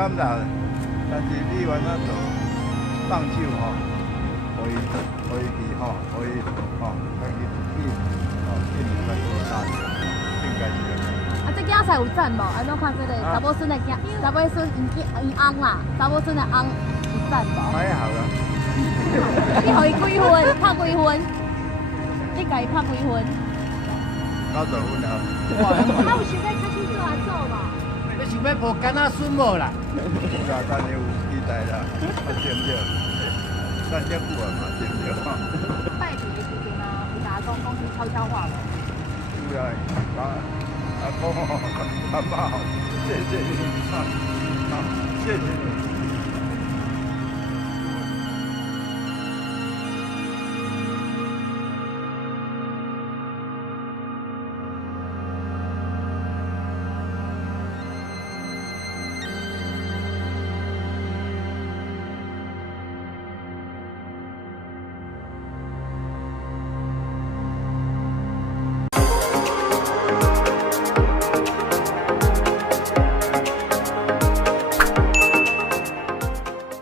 敢啦，但是你原来做放手吼，可以去吼，可以吼，家己自己吼，尽力来做大事，应该是安尼。啊，这囝菜有赞无？安怎看这个查某孙的囝，查某孙因翁啦，查某孙的翁有赞无？还好啦。你互伊几分？拍几分？你甲伊拍几分90分啊！啊，有想要较手做啊做无？你想要抱囡仔孙无啦？有啦，但是有期待啦，啊对不对？咱遮久啊嘛，对不对？拜年的时阵啊，有甲讲讲悄悄话无？有啦，阿公吼，阿妈吼，谢谢你，谢谢你。